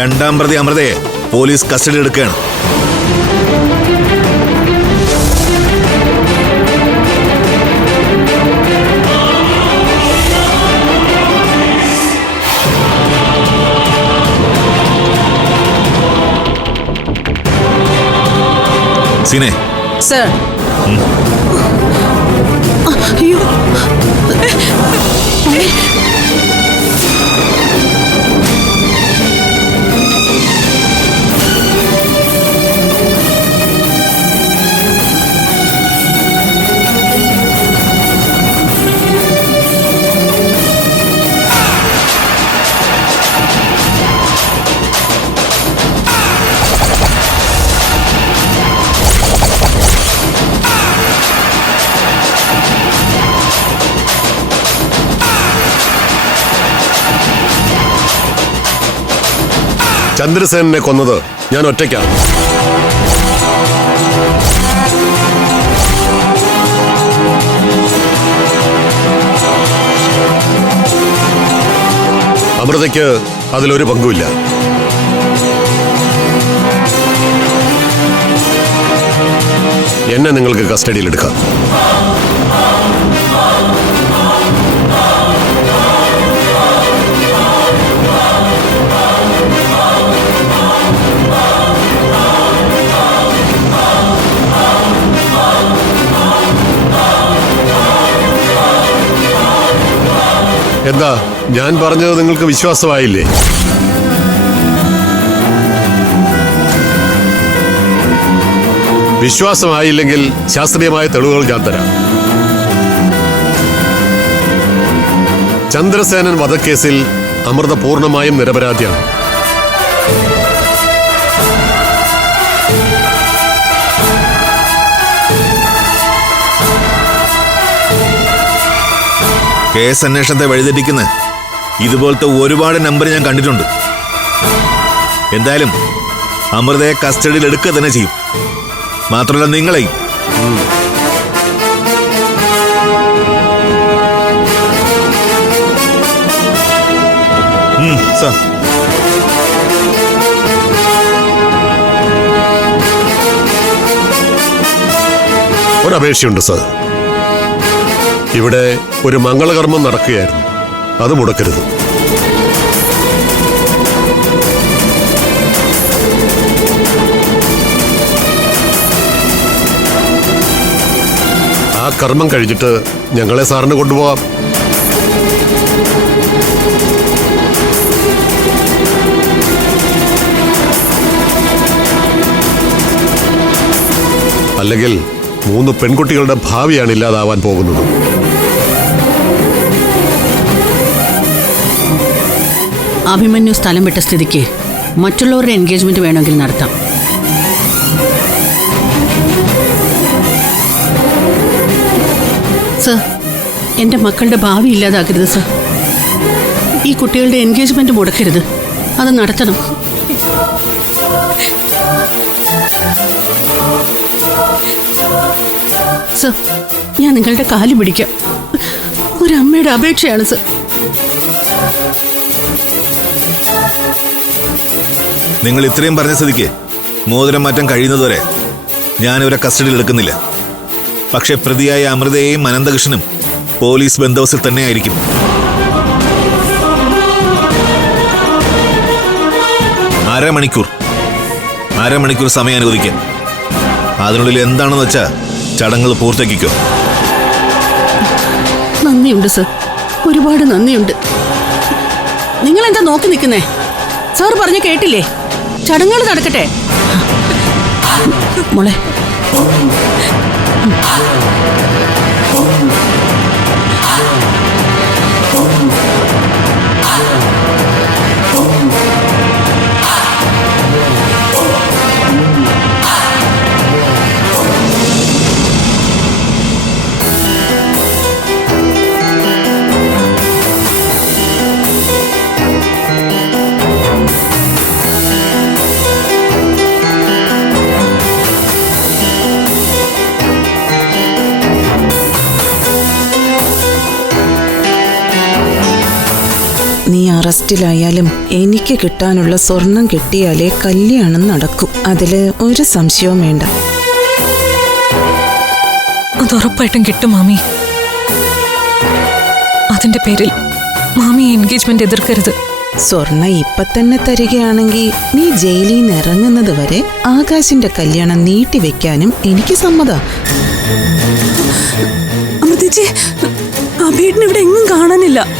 രണ്ടാം പ്രതി അമൃതയെ police custody എടുക്കുകയാണ്. സീനെ. സർ. അയ്യോ. ചന്ദ്രസേനെ കൊന്നത് ഞാൻ ഒറ്റയ്ക്കാണ്. അമൃതയ്ക്ക് അതിലൊരു പങ്കുമില്ല. എന്നെ നിങ്ങൾക്ക് കസ്റ്റഡിയിൽ എന്താ? ഞാൻ പറഞ്ഞത് നിങ്ങൾക്ക് വിശ്വാസമായില്ലേ? വിശ്വാസമായില്ലെങ്കിൽ ശാസ്ത്രീയമായ തെളിവുകൾ ഞാൻ തരാം. ചന്ദ്രസേനൻ വധക്കേസിൽ അമൃത പൂർണമായും നിരപരാധിയാണ്. കേസ് അന്വേഷണത്തെ വഴിതെറ്റിക്കുന്ന. ഇതുപോലത്തെ ഒരുപാട് നമ്പർ ഞാൻ കണ്ടിട്ടുണ്ട്. എന്തായാലും അമൃതയെ കസ്റ്റഡിയിൽ എടുക്കുക തന്നെ ചെയ്യും. മാത്രമല്ല നിങ്ങളെയും. ഉം, സാർ. ഒരപേക്ഷയുണ്ട് സർ. ഇവിടെ ഒരു മംഗളകർമ്മം നടക്കുകയായിരുന്നു. അത് മുടക്കരുത്. ആ കർമ്മം കഴിഞ്ഞിട്ട് ഞങ്ങളെ സാറിന് കൊണ്ടുപോകാം അല്ലെങ്കിൽ മൂന്ന് പെൺകുട്ടികളുടെ ഭാവിയാണ് ഇല്ലാതാവാൻ പോകുന്നത്. അഭിമന്യു സ്ഥലം വിട്ട സ്ഥിതിക്ക് മറ്റുള്ളവരുടെ എൻഗേജ്മെന്റ് വേണമെങ്കിൽ നടത്താം. സർ എന്റെ മക്കളുടെ ഭാവി ഇല്ലാതാക്കരുത് സർ. ഈ കുട്ടികളുടെ എൻഗേജ്മെന്റ് മുടക്കരുത്. അത് നടത്തണം. സർ ഞാൻ നിങ്ങളുടെ കാൽ പിടിക്കാം. ഒരു അമ്മയുടെ അപേക്ഷയാണ് സർ. നിങ്ങൾ ഇത്രയും പറഞ്ഞ സ്ഥിതിക്ക് മോതിരം മാറ്റം കഴിയുന്നതുവരെ ഞാനിവരെ കസ്റ്റഡിയിൽ എടുക്കുന്നില്ല. പക്ഷെ പ്രതിയായ അമൃതയെയും അനന്തകൃഷ്ണനും പോലീസ് ബന്ധവസിൽ തന്നെയായിരിക്കും. അരമണിക്കൂർ. അരമണിക്കൂർ സമയം അനുവദിക്കാം അതിനുള്ളിൽ എന്താണെന്ന് വെച്ചാൽ ചടങ്ങുകൾ പൂർത്തിയാക്കിക്കോ. നന്ദിയുണ്ട് സർ. ഒരുപാട് നന്ദിയുണ്ട്. നിങ്ങൾ എന്താ നോക്കി നിൽക്കുന്നേ? സാർ പറഞ്ഞു കേട്ടില്ലേ? ചടങ്ങുകൾ നടക്കട്ടെ. മോളെ. എസ്റ്റേറ്റിലായാലും എനിക്ക് കിട്ടാനുള്ള സ്വർണം കിട്ടിയാലേ കല്യാണം നടക്കും. അതിൽ ഒരു സംശയവും വേണ്ട. അത് ഉറപ്പായിട്ടും കിട്ടും മാമി. അതിന്റെ പേരിൽ മാമി എൻഗേജ്മെന്റ് എതിർക്കരുത്. സ്വർണ ഇപ്പൊ തന്നെ തരികയാണെങ്കിൽ നീ ജയിലിൽ നിന്ന് ഇറങ്ങുന്നത് വരെ ആകാശിന്റെ കല്യാണം നീട്ടിവെക്കാനും എനിക്ക് സമ്മത. ആ അഭേട്ടൻ ഇവിടെ എങ്ങും കാണാനില്ല.